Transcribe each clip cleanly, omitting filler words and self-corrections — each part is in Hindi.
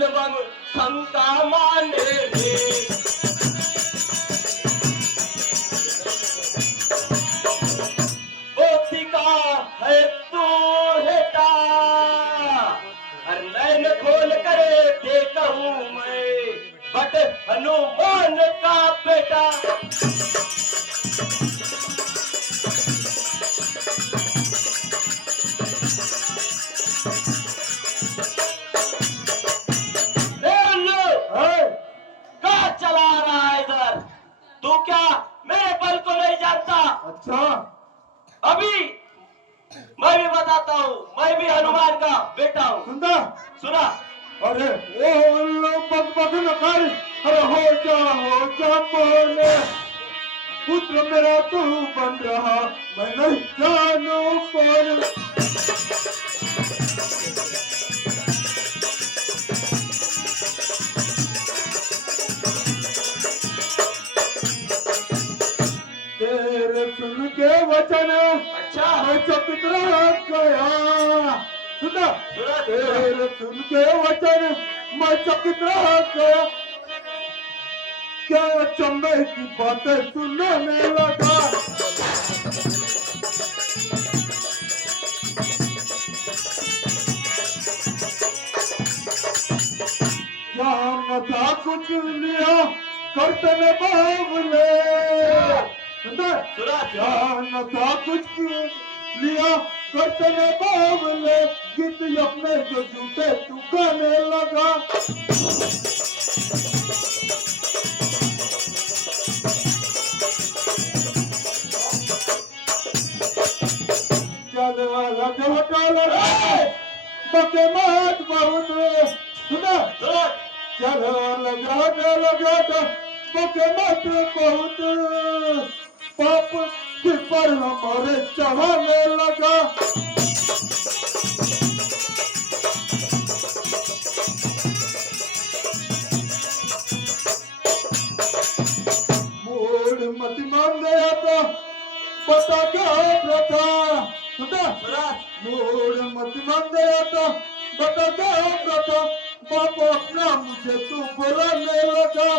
बलवम शंका माने रे। गोपिका है तू हेटा, और नैन खोल कर देखूं मैं बट हनुमान का बेटा। चला रहा है इधर, तू क्या मेरे बल को नहीं जानता? अच्छा अभी मैं भी बताता हूँ, मैं भी हनुमान का बेटा हूँ। सुनता सुना? अरे ओ बक बक न कर, अरे हो जा बोले, पुत्र मेरा तू बन रहा, मैं नहीं जानू कौन। तेरे सुन के वचन अच्छा मैं चकित रह गया। सुना सुना तेरे सुन के वचन मैं चकित रह गया, क्या चंबे की बातें सुनने लगा। क्या नशा कुछ लिया करते में बावले। सुना क्या नशा कुछ लिया करते में बावले, गीत अपने जो झूठे तू गाने लगा। चल बके मत बहुत। सुना सुना चल लगा बके मत बहुत, पाप के पर हमारे चढ़ाने लगा। मूड मत मान गया तो बता क्या प्रथा। सुना सुना मूड मत मान गया तो बता क्या प्रथा, बाप अपना मुझे तू बुलाने लगा।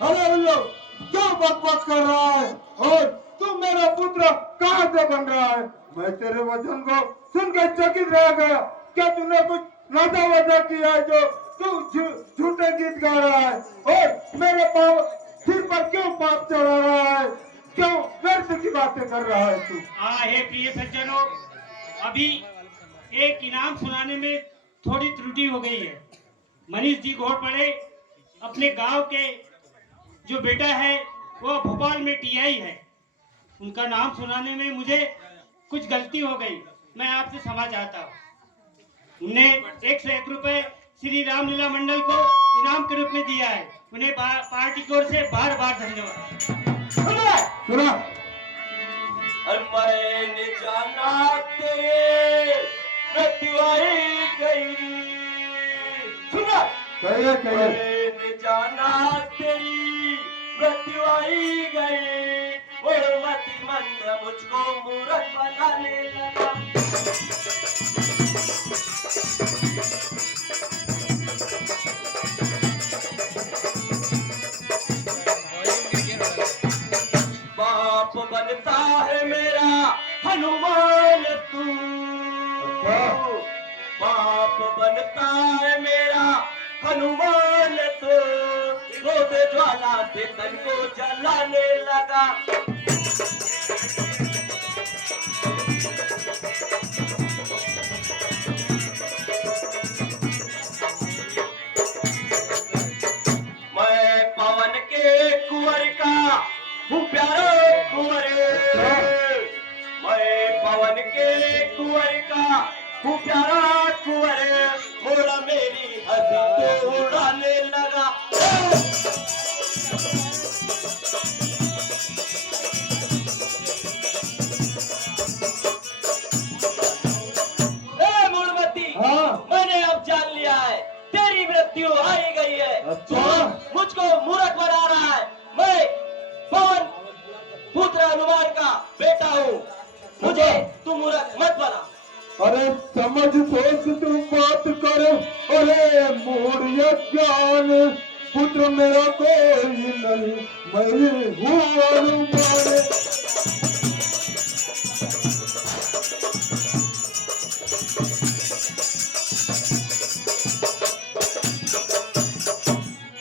अरे लोग क्यों बकवास कर रहा है, और तू मेरा पुत्र कहाँ से बन रहा है? मैं तेरे वचन को सुन के चकित रह गया। क्या तूने कुछ नशा वशा किया है जो तू झूठे गीत गा रहा है, और मेरे पाप सिर पर क्यों पाप चढ़ा रहा है? क्यों व्यर्थ की बातें कर रहा है तू? हे प्रिय सज्जनों, अभी एक इनाम सुनाने में थोड़ी त्रुटि हो गई है। मनीष जी घोड़पड़े अपने गांव के जो बेटा है वो भोपाल में टीआई है, उनका नाम सुनाने में मुझे कुछ गलती हो गई। मैं आपसे क्षमा चाहता हूँ। उन्हें 101 रुपए श्री रामलीला मंडल को इनाम के रूप में दिया है। उन्हें पार्टी की ओर से बार बार धन्यवाद। सुना और मैंने जाना तेरे मृत्यु आई गई। सुना कहिए कहिए। मैंने जाना तेरी मृत्यु आई गई, और मति मंद मुझको मूर्ख बनाने लगा। बाप बनता है मेरा हनुमान तू, बाप बनता है मेरा हनुमान तू, क्रोध ज्वाला से तन को जलाने लगा। मैं पवन के कुंवर का हूँ प्यारो कुंवर, मैं पवन के कुंवर का हूँ प्यारा कुंवर, मोड़ा मेरी हंसी तो उड़ाने लगा। मूलमती, मैंने अब जान लिया है तेरी मृत्यु आई गई है। अच्छा मुझको मूर्ख बना रहा है। मैं पवन पुत्र बना। अरे समझ सोच तू बात कर। अरे मूर्य ज्ञान पुत्र मेरा कोई नहीं, मैं हूँ अनुमान।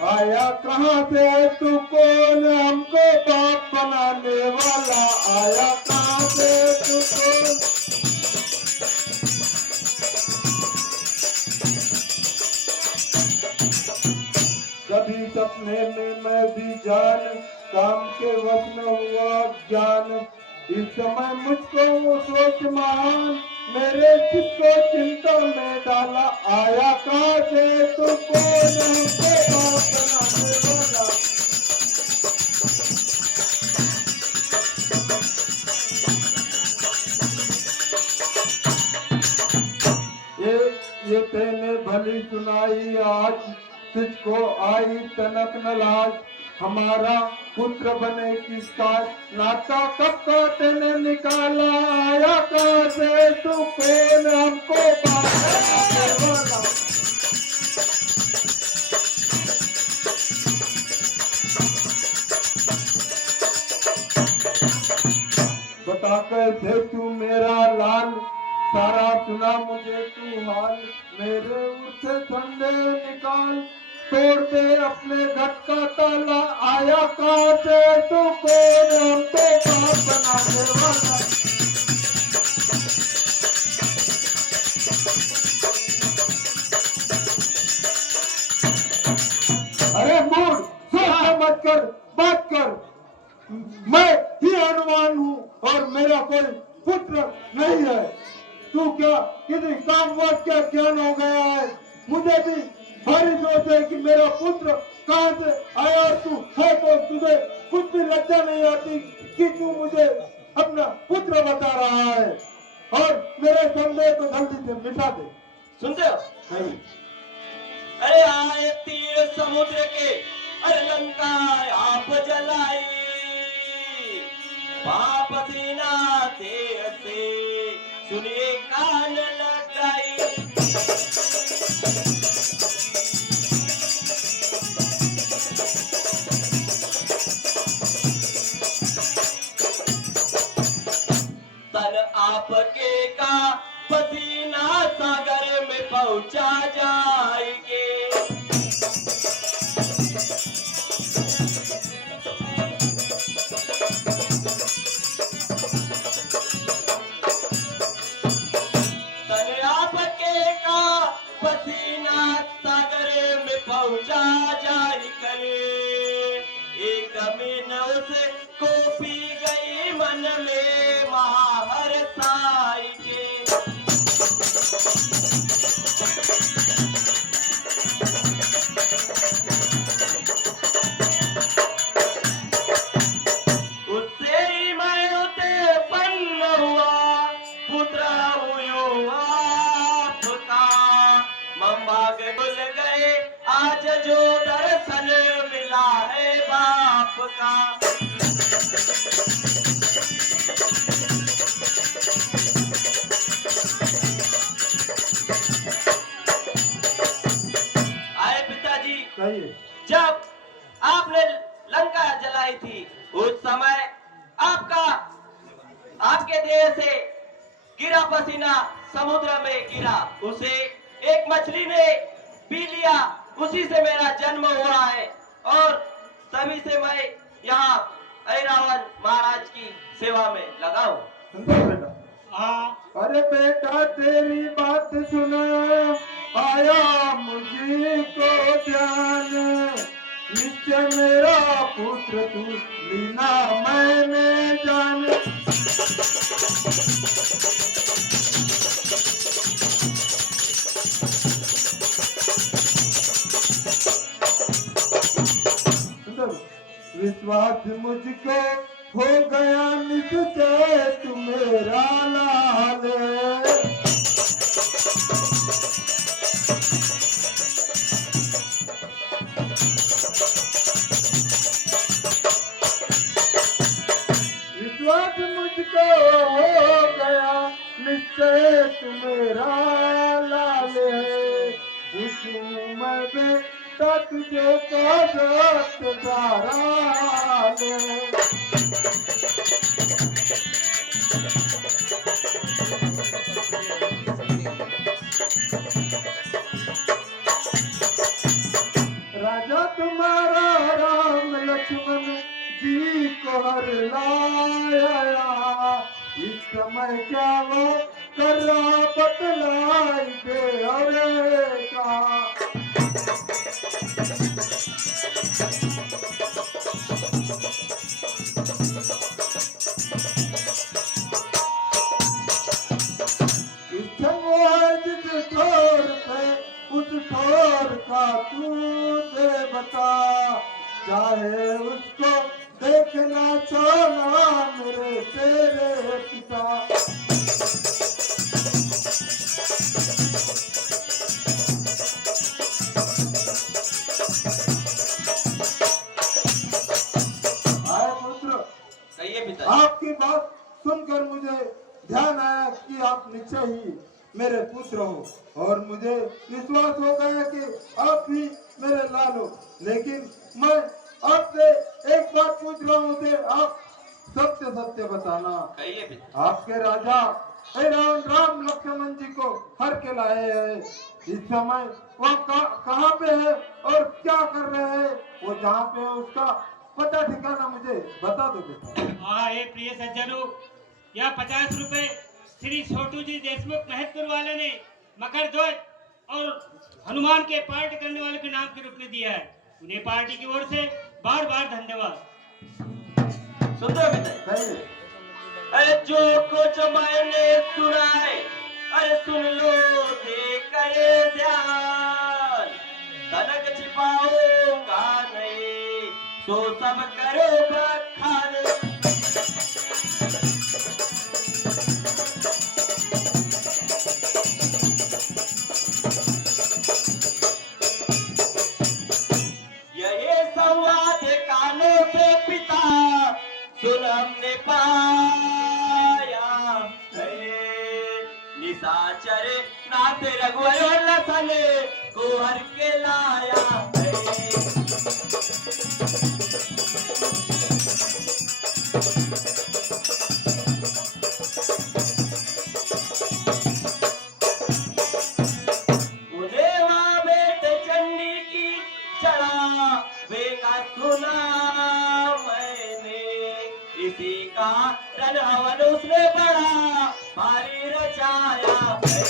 आया कहाँ से तू, कौन हमको बाप बनाने वाला? आया कहाँ से तू, कौन? कभी सपने में मैं भी जान, काम के वश में हुआ ज्ञान। इस समय मुझको वो सोच महान, मेरे चित्त को चिंता में डाला। आया कहाँ से तू, कौन हमको बाप बनाने वाला? ये तेने भली सुनाई आज, तुझको आई तनक न लाज। हमारा पुत्र बने किसका नाता कब का तेने निकाला? आया कहाँ से तू, कौन हमको बाप बनाने वाला? बता कैसे तू मेरा लाल, सारा सुना मुझे तू हाल। मेरे उसे संदेह निकाल, तोड़ दे अपने घट का ताला। आया कहाँ से तू, कौन हमको बाप बनाने वाला? अरे मूड सोच समझ कर बात कर। मैं ही हनुमान हूँ और मेरा कोई पुत्र नहीं है। तू क्या किसी कामवश का ज्ञान हो गया है? मुझे भी भारी सोच है कि मेरा पुत्र कहाँ से आया, और तू है तो तुझे कुछ भी लज्जा नहीं आती कि तू मुझे अपना पुत्र बता रहा है? और मेरे संदेह को जल्दी से मिटा दे। सुनते हो? नहीं। अरे आए तीर समुद्र के, अरे लंका आप जलाई। पाप सीना देर से सुनिए कान लगाई। तन आपके का पसीना सागर में पहुंचा जाएंगे। तन आपके का पसीना सागर में पहुंचा जाए करे। एक मीन उसको पी गई मन में माहर साई के। उससे ही मैं उत्पन्न हुआ, पुत्र हुआ आपका। मम्माग भूल गए आज जो दर्शन मिला है बाप का। आए पिताजी, कहिए। जब आपने लंका जलाई थी उस समय आपके देह से गिरा पसीना समुद्र में गिरा, उसे एक मछली ने पी लिया। उसी से मेरा जन्म हुआ है और तभी से मैं यहाँ ऐरावत महाराज की सेवा में लगा हूँ। सुनते हो बेटा? हाँ अरे बेटा तेरी बात सुना, आया मुझे को ध्यान। निश्चय मेरा पुत्र तू, लीना मैंने जान। विश्वास मुझको हो गया निश्चय तू मेरा लाल। विश्वास मुझको हो गया निश्चय चेत मेरा लाल है, पूछूं मैं बेटा तुझे तो दाराल है। राजा तुम्हारा राम लक्ष्मण जी को हर लाया, इस समय क्या वो कर रहा बतलाई दे अरे का। किशन वो है जिस ठोर पे उस ठोर का तू दे बता, चाहे उसको देखना छोड़ा मेरे तेरे पिता। आए पुत्र, कहिए पिताजी। आपकी बात सुनकर मुझे ध्यान आया कि आप निश्चय ही मेरे पुत्र हो और मुझे विश्वास हो गया कि आप भी मेरे लाल हो। लेकिन मैं आपसे एक बात पूछ रहा हूँ कि आप सत्य सत्य बताना, कहिए पिता। आपके राजा राम लक्ष्मण जी को हर के लाए हैं, इस समय वो कहाँ पे है और क्या कर रहे हैं, वो जहाँ पे है उसका पता ठिकाना मुझे बता दो बेटा। हाँ हे प्रिय सज्जनों, यह 50 रुपए श्री छोटू जी देशमुख महतपुर वाले ने मकर ध्वज और हनुमान के पार्ट करने वाले के नाम के रूप में दिया है। उन्हें पार्टी की ओर से बार बार धन्यवाद। सुनते हो पिताजी? कहिए। अरे जो कुछ मैंने सुना है, अरे सुन लो दे करे ध्यान, तनक छिपाऊंगा नहीं, तो सब करो बखान। यही संवाद कानों से पिता सुन हमने पाया है, निशाचर नाथ रघुवर लखन को हर के लाया है। उन्हें वहाँ बेट चंडी की चढ़ा बेका सुना मैंने, इसी का रण हवन उसने बड़ा भारी रचाया है।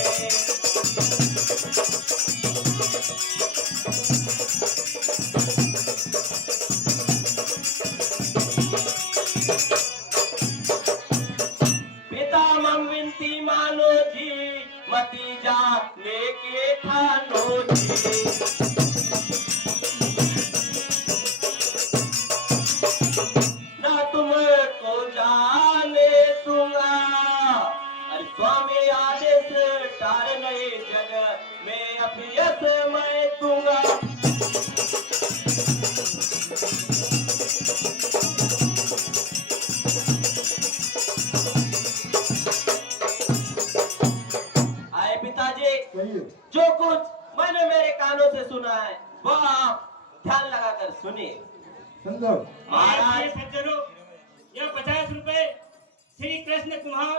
पिता मम विनती मानो जी, मती जाने के ठानो जी। ना तुमको जाने दूंगा, अरे स्वामी आदेश टार नहीं, जग में अभियस मैं दूंगा। आए पिताजी, कहिए। जो कुछ मैंने मेरे कानों से सुना है वो आप ध्यान लगाकर सुनिए। समझो। प्रिय सज्जनों, यह 50 रुपए श्री कृष्ण कुमार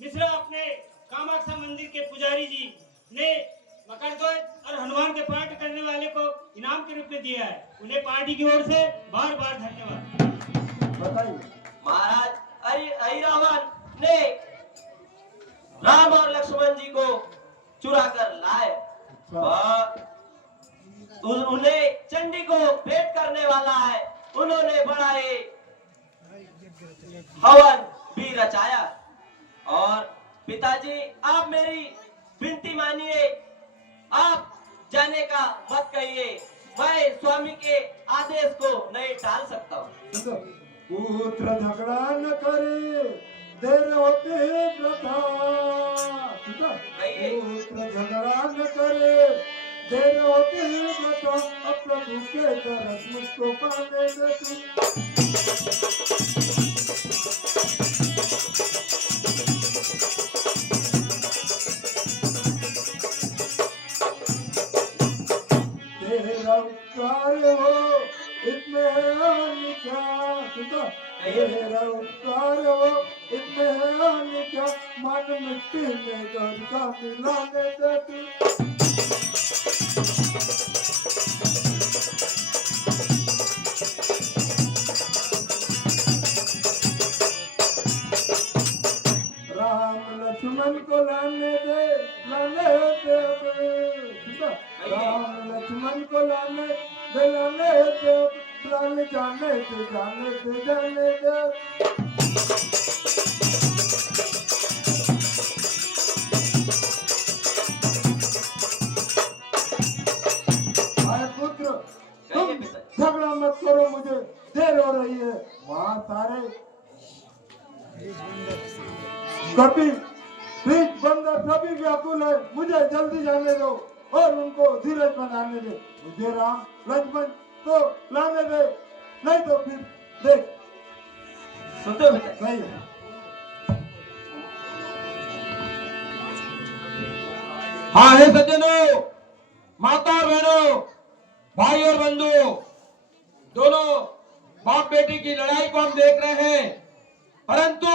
मिश्रा अपने कामाख्या मंदिर के पुजारी जी ने मकर ध्वज और हनुमान के पाठ करने वाले को इनाम के रूप में दिया है। उन्हें पार्टी की ओर से बार बार धन्यवाद। बताइए। महाराज अहिरावण ने राम और लक्ष्मण जी को चुरा कर लाए, उन्हें चंडी को भेंट करने वाला है, उन्होंने बड़ा ही हवन भी रचाया। और पिताजी आप मेरी विनती मानिए, आप जाने का मत कहिए, मैं स्वामी के आदेश को नहीं टाल सकता हूँ। समझो। पुत्र झगड़ा न करे, देर होते ही प्रथा। समझो। कहिए। पुत्र झगड़ा न करे, देर होते ही प्रथा, अब प्रभु के तरस मुझको पाने दे तू। तेरा उपकार हो इतने है आने क्या मन मिट्टी में घर का मिलाने दे तू राम लक्ष्मण को लाने दे सुना? राम लक्ष्मण को लाने दे लाने जाने दे भाई पुत्र तुम कहिए पिता। झगड़ा मत करो मुझे देर हो रही है वहाँ सारे कभी बीच बंदर सभी व्याकुल है मुझे जल्दी जाने दो और उनको धीरज बनाने दे मुझे राम लक्ष्मण को लाने दे नहीं तो फिर देख सुनते हो पिताजी? नहीं हाँ हे सज्जनों, माता और बहनों, भाई और बंधु, दोनों बाप बेटी की लड़ाई को हम देख रहे हैं, परंतु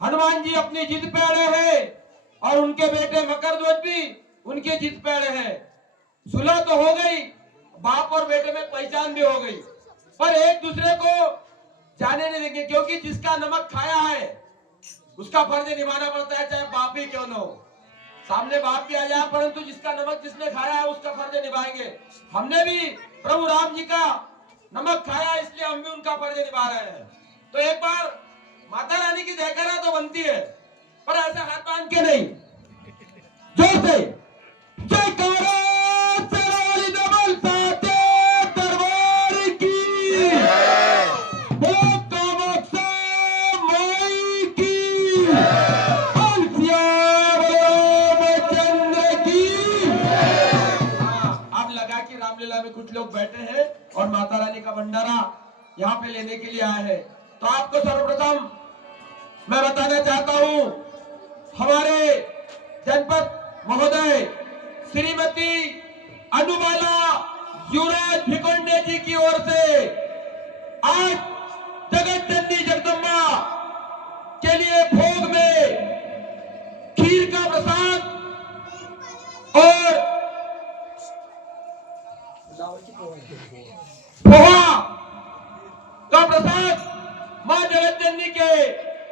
हनुमान जी अपनी जिद पे अड़े हैं और उनके बेटे मकरध्वज भी उनकी जिद पे अड़े हैं। सुलह तो हो गई, बाप और बेटे में पहचान भी हो गई, पर एक दूसरे को जाने नहीं देंगे, क्योंकि जिसका नमक खाया है उसका फर्ज निभाना पड़ता है, चाहे बाप ही क्यों न हो। सामने बाप भी आ जाए, परंतु जिसका नमक जिसने खाया है उसका फर्ज निभाएंगे। हमने भी प्रभु राम जी का नमक खाया, इसलिए हम भी उनका फर्ज निभा रहे हैं। तो एक बार माता रानी की जयकारा तो बनती है, पर ऐसे हाथ बांध के नहीं, जोर से जयकारा शेरावाली डबल साथे दरबार की, बोलो कामाख्या माई की, बोल सियावर रामचंद्र की। अब लगा कि रामलीला में कुछ लोग बैठे हैं और माता रानी का भंडारा यहाँ पे लेने के लिए आए हैं। तो आपको सर्वप्रथम मैं बताना चाहता हूँ, हमारे जनपद महोदय श्रीमती अनुबाला युवराज भिकोंडे जी की ओर से आज जगत जननी जगदम्बा के लिए भोग में खीर का प्रसाद और पोहा का प्रसाद मां जगत जननी के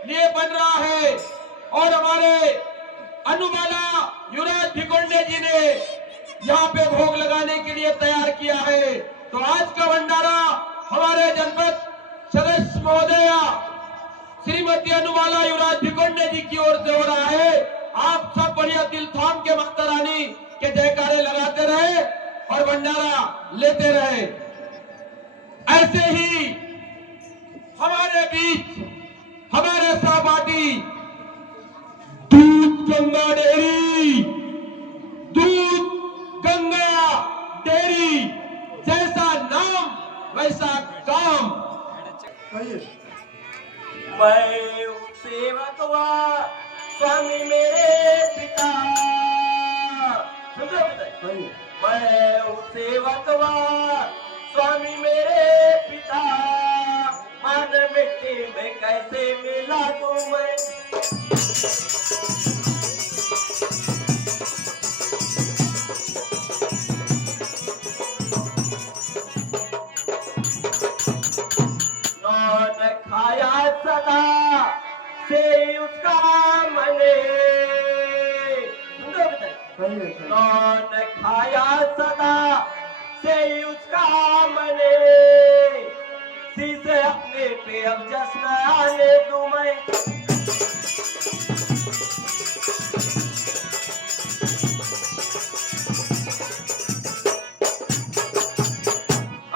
लिए बन रहा है और हमारे अनुबाला युवराज भिकोंडे जी ने यहाँ पे भोग लगाने के लिए तैयार किया है। तो आज का भंडारा हमारे जनपद सदस्य महोदया श्रीमती अनुबाला युवराज भिकोंडे जी की ओर से हो रहा है। आप सब बढ़िया दिल थाम के माता रानी के जयकारे लगाते रहे और भंडारा लेते रहे। ऐसे ही हमारे बीच हमारे सहपाठी दूध गंगा डेयरी, जैसा नाम वैसा काम। कहिए मैं हूँ सेवक हुआ स्वामी मेरे पिता। सुन रहे हो पिताजी? कहिए मैं हूँ सेवक हुआ स्वामी मेरे पिता। मान मिट्टी में कैसे मिला तुम्हें। नौन खाया सदा से उसका मने। सुन रहे हो पिताजी? कहिए नौन खाया सदा से उसका मने। शीशे अपने पे अब जश्न आने दूं मैं।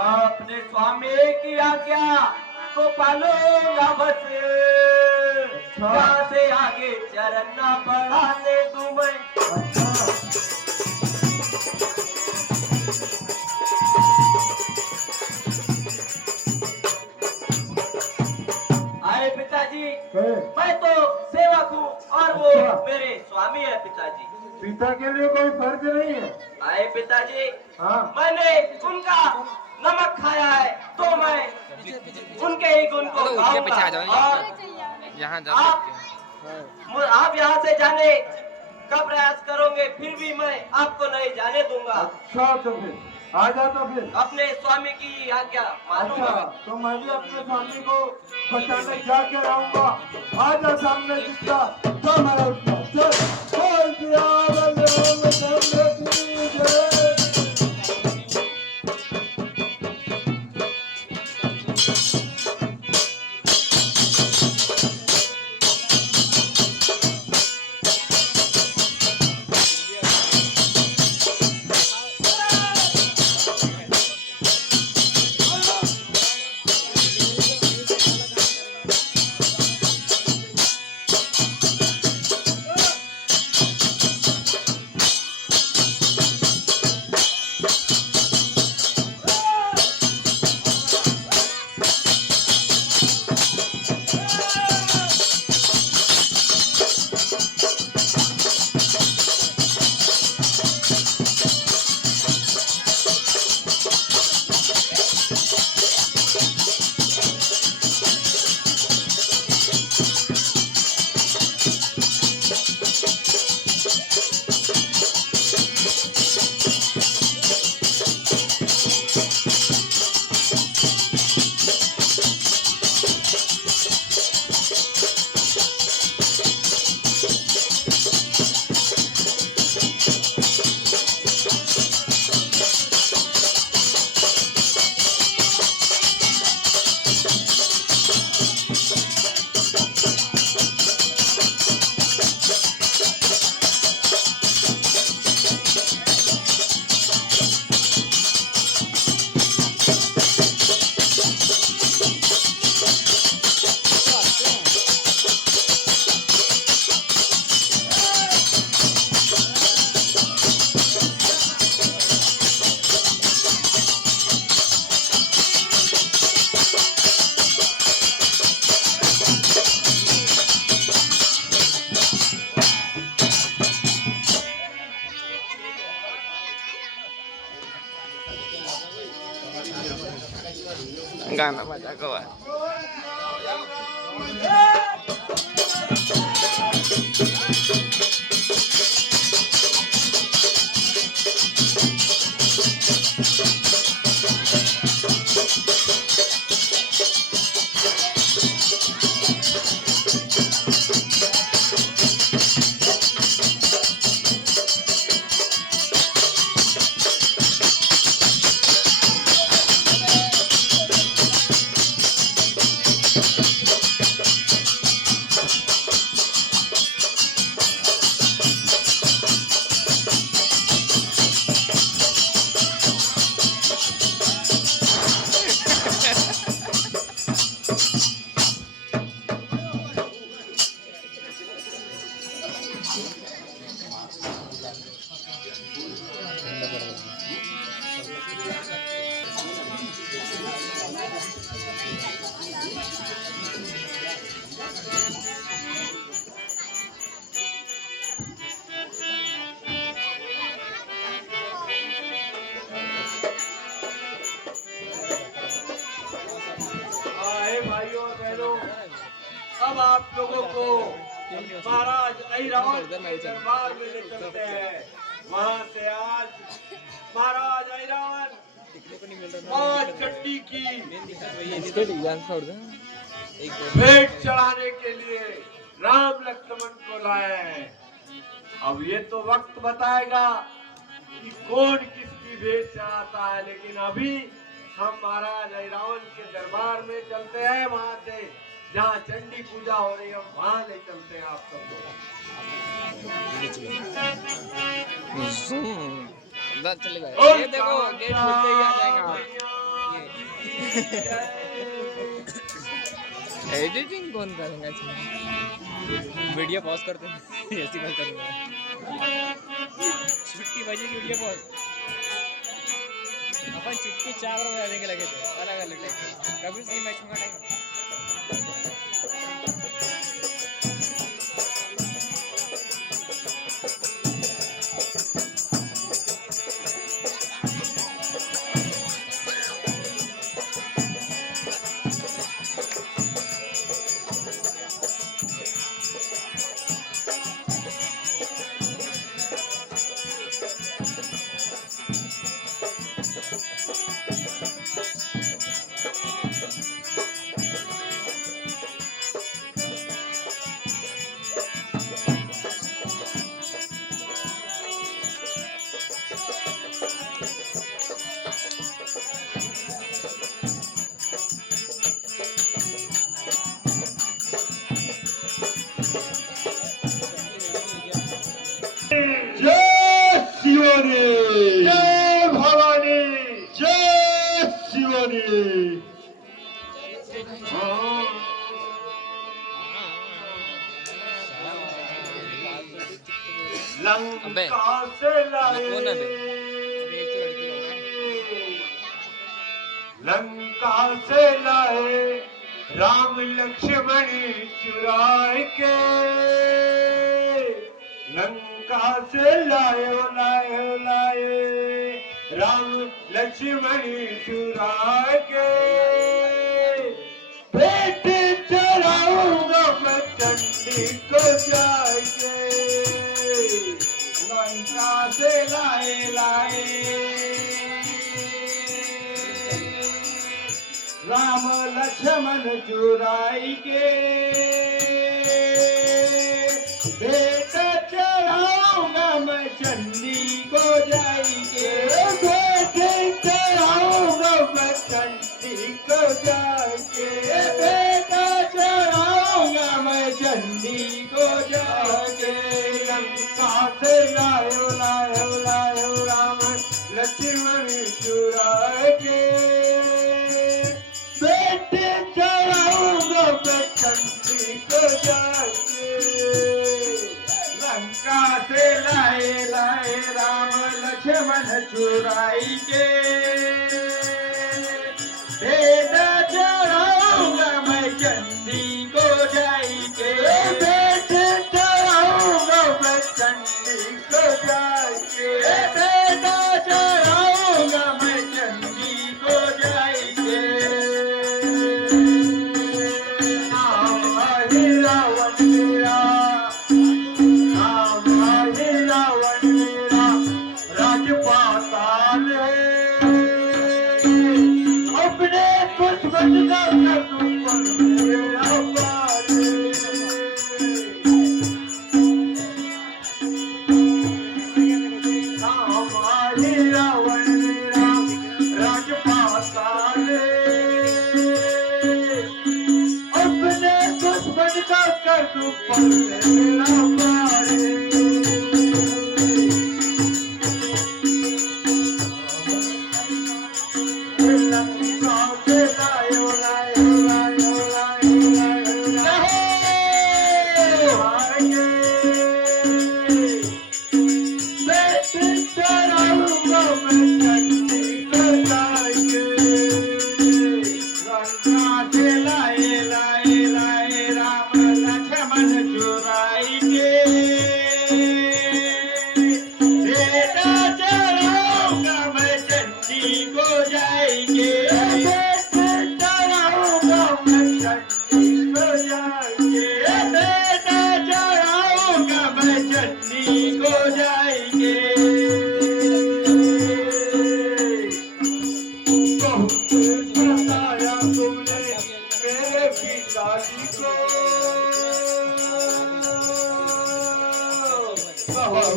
अपने स्वामी की आज्ञा को पालूंगा बस। यहाँ से आगे चरण न बढ़ाने दूं मैं। अच्छा आए पिताजी, कहिए मैं तो सेवक हूँ और वो अच्छा। मेरे स्वामी है पिताजी। पिता के लिए कोई फर्ज नहीं है। आए पिताजी, हाँ मैंने उनका नमक खाया है तो मैं उनके ही गुण को चलो, उसके पीछे आ जाओ। गाऊंगा। और यहाँ जा आप सकते आप यहाँ से जाने का प्रयास करोगे, फिर भी मैं आपको नहीं जाने दूंगा। अच्छा तो फिर आ जा तो फिर। अपने स्वामी की आज्ञा अच्छा मानूंगा। तो मैं भी अपने स्वामी को बचाने जाके रहूंगा। आ जा सामने जिसका तो मैं उसका चल बोल दिया रामचंद्र की जय। हैं। गाना बजा को आए भाइयों और बहनों, अब आप लोगों को महाराज ऐरावत के दरबार में ले चलते हैं। वहाँ से आज महाराज ऐरावत माँ चट्टी की भेंट चढ़ाने के लिए राम लक्ष्मण को लाए हैं। अब ये तो वक्त बताएगा कि कौन किसकी भेंट चढ़ाता है, लेकिन अभी हम महाराज ऐरावण के दरबार में चलते हैं। वहां से जहाँ चंडी पूजा हो रही है वहां ले चलते हैं आप सबको। अंदर चले गए। ये देखो गेट खुलते ही आ जाएगा। एडिटिंग कौन करेगा इसमें? वीडियो पॉज करते हैं। ऐसी बात करूँगा। चुटकी बजेगी वीडियो पॉज। अपन चुटकी 4 बार बजा देंगे लगे थे अलग अलग टाइप। कभी सही मैच होगा टाइम। लंका से लाए, कौन है बे? अबे एक तो लड़की लग रहा है। लंका से लाए राम लक्ष्मण चुराए के, लंका से लाए राम लक्ष्मण चुरा के, भेंट चढ़ाऊंगा मैं चंडी को जाके, लंका से लाए राम लक्ष्मण चुराई के, भेंट चढ़ाऊंगा मैं चंडी को जाएंगे, भेंट चढ़ाऊंगा मैं चंडी को जाके, भेंट चढ़ाऊंगा मैं चंडी को जाके, लंका से लायो राम लक्ष्मण चुरा के, भेंट चढ़ाऊंगा मैं चंडी को जाके, लंका से लाए राम लक्ष्मण चुराई के, भेंट चढ़ाऊंगा मैं चंडी को जाएंगे, भेंट चढ़ाऊंगा मैं चंडी को जाएंगे, भेंट चढ़ाऊंगा मैं चंडी को जाएंगे, नाम है रावण मेरा, राजपाताल अपने दुश्मन का दुश्मन मेरा पाले, नाम आहे रावण मेरा राजपाताल अपने दुश्मन का दुश्मन मेरा पाले,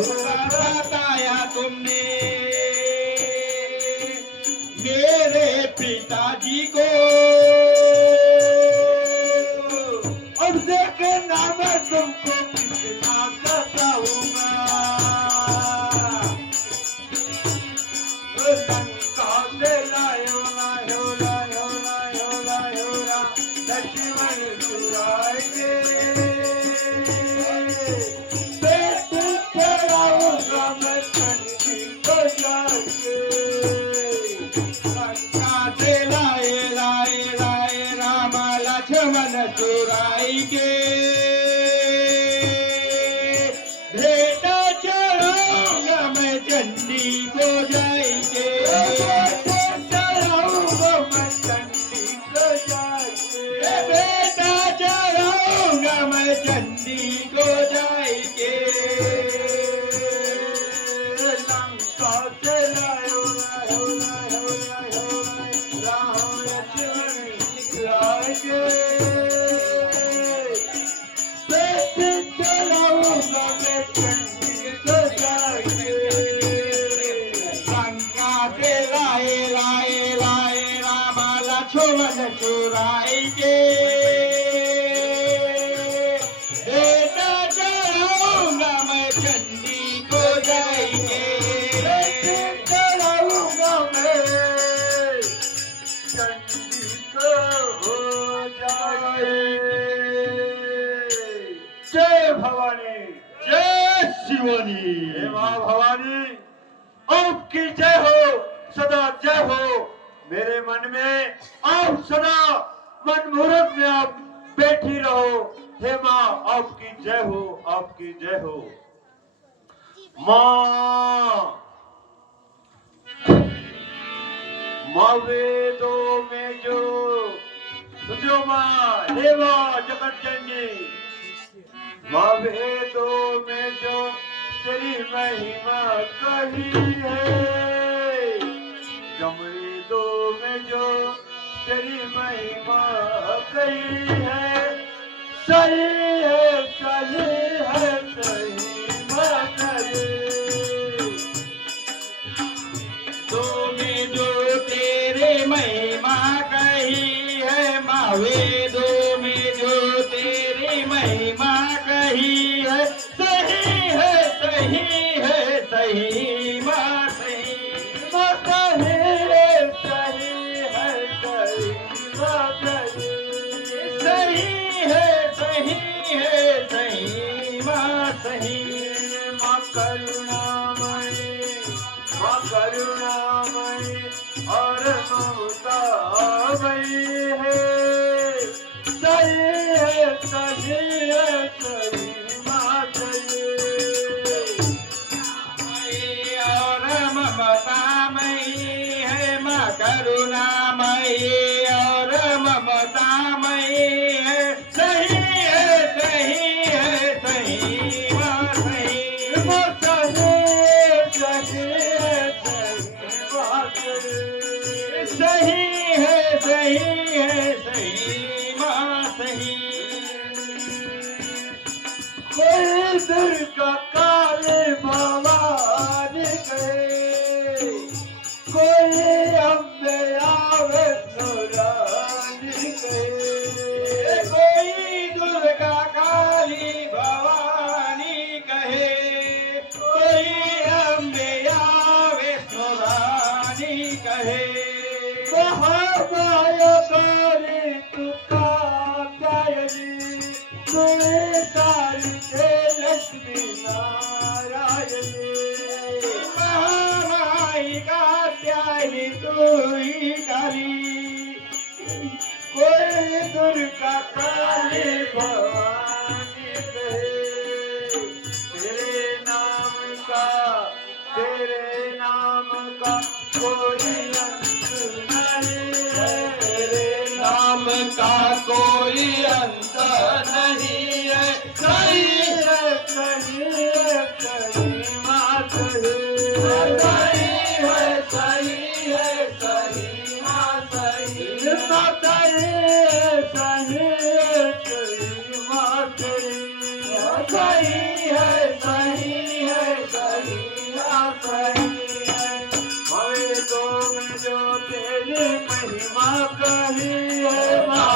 बताया तुमने मेरे पिताजी को, अब देखना मैं तुमको कितना सताऊंगा, लंका से लायो लक्ष्मण चुराएंगे, चुराई के, भेंट चढ़ाऊंगा मैं चंडी को जाएंगे, चढ़ाऊंगा मैं चंडी को जाएंगे, भेंट चढ़ाऊंगा मैं चंडी को जाएंगे, लंका से लायो राम लक्ष्मण चुराएंगे, चुराएंगे, भेंट चढ़ाऊंगा मैं चंडी को जाएंगे, भेंट चढ़ाऊंगा मैं चंडी को जाएंगे। जय भवानी, जय शिवानी। हे माँ भवानी, आपकी जय हो, सदा जय हो। मेरे मन में आप सदा मन मुहूर्त में आप बैठी रहो। हे माँ, आपकी जय हो, आपकी जय हो। माँ वेदों में जो माँ, हे माँ जगत जननी, माँ वेदों में जो तेरी महिमा कही है, वेदों में जो तेरी महिमा कही है, सही है, सही है, सही माँ कही। में जो तेरे महिमा कही है, माँ वेदों में जो तेरी महिमा कही है, सही है, सही है, सही माँ सही। माँ सही है, सही है, सही माँ सही। सही है, सही है, सही माँ सही। माँ करुणामयी, माँ करुणामयी और ममता मयी है, सही है, सही है, सही माँ सही। और ममतामयी है, माँ करुणामयी और ममतामयी है, सही है, सही है, सही माँ सही। माँ सही, सही है, सही माँ सही। सही है, सही है, सही माँ सही। कोई दुर्गा काली भवानी गए, कोई अम्बे आवे सुरानी गए। कोई दुर्गा काली भवानी कहे, कोई अम्बे आवे सुरानी कहे। महामाया कारी तुका कायनी, तुझे सारी जय लक्ष्मी नारायणी। महामाई कात्यायनी तू ही काली, कोई दुर्गा काली भवानी कहे, तेरे नाम का कोई अंत नहीं है, तेरे नाम का कोई अंत नहीं है, सही है, सही है, सही माँ सही। सही है, सही है, सही माँ सही। माँ सही है, सही है, सही माँ सही। सही है, सही है, सही माँ सही है। वेदों में जो तेरी महिमा कही है,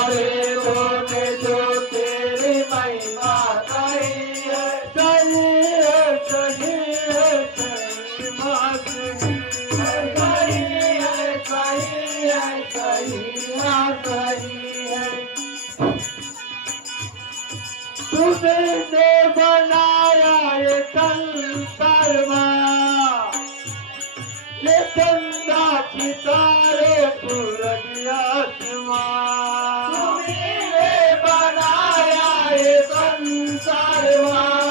वेदों में जो तेरी महिमा कही है, सही है, सही है, सही माँ सही। सही है, सही है, सही माँ सही है। तुमने बनाया ये संसार माँ, ये चंदा सितारे सूरज आसमां। तुमने बनाया ये संसार माँ,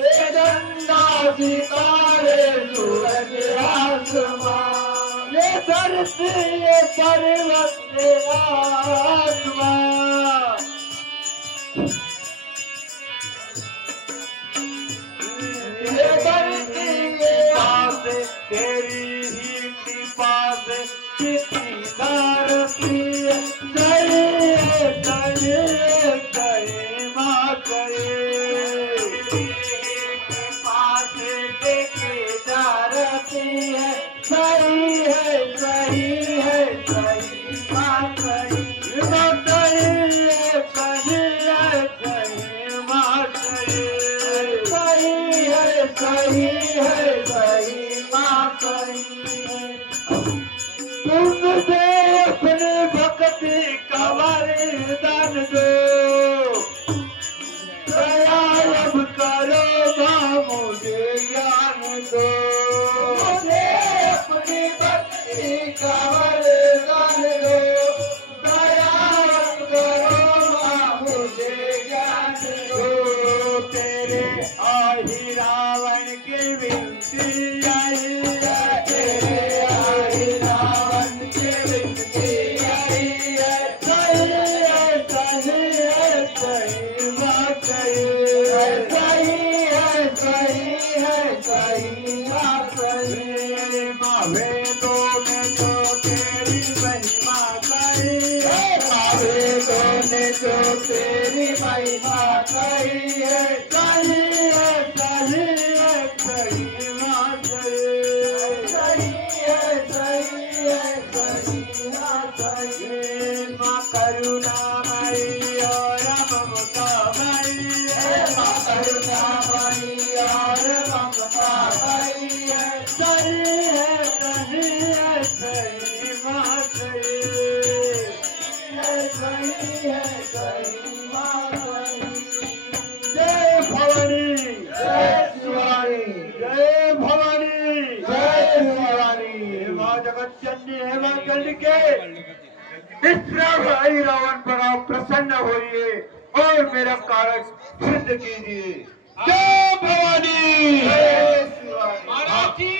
ये चंदा सितारे सूरज आसमां। ये धरती ये पर्वत ये आसमां, ये धरती ये पास तेरी ही कृपा से कितनी धरती है, सही है, सही है, सही माँ सही। पास देखे जा रही है, सही है, सही है, सही माँ सही। माँ सही है, सही है, दो, मुझे अपनी भक्ति का वरदान दो, दया करो माँ मुझे ज्ञान दो। तेरे आही रावण की विनती आई है, तेरे आही रावण की विनती आई है, सही है सही है सही बात सही है, सही है सही है सही बात सही। माँ वेदों में जो तेरी महिमा कही है, माँ वेदों ने जो तेरी महिमा कही है, सही है सही है सही बात सही है सही है सही बात सही। माँ करुणामयी और ममतामयी है, माँ करुणामयी और ममतामयी है, सही है सही बात सही है, सही है सही बात सही। जय भवानी जय शिवानी, जय भवानी जय शिवानी। हे माँ जगत जननी, हे माँ कलिके, इस रावण पर आप प्रसन्न होइए और मेरा कार्य सिद्ध कीजिए। जय भवानी जय शिवानी। महाराज जी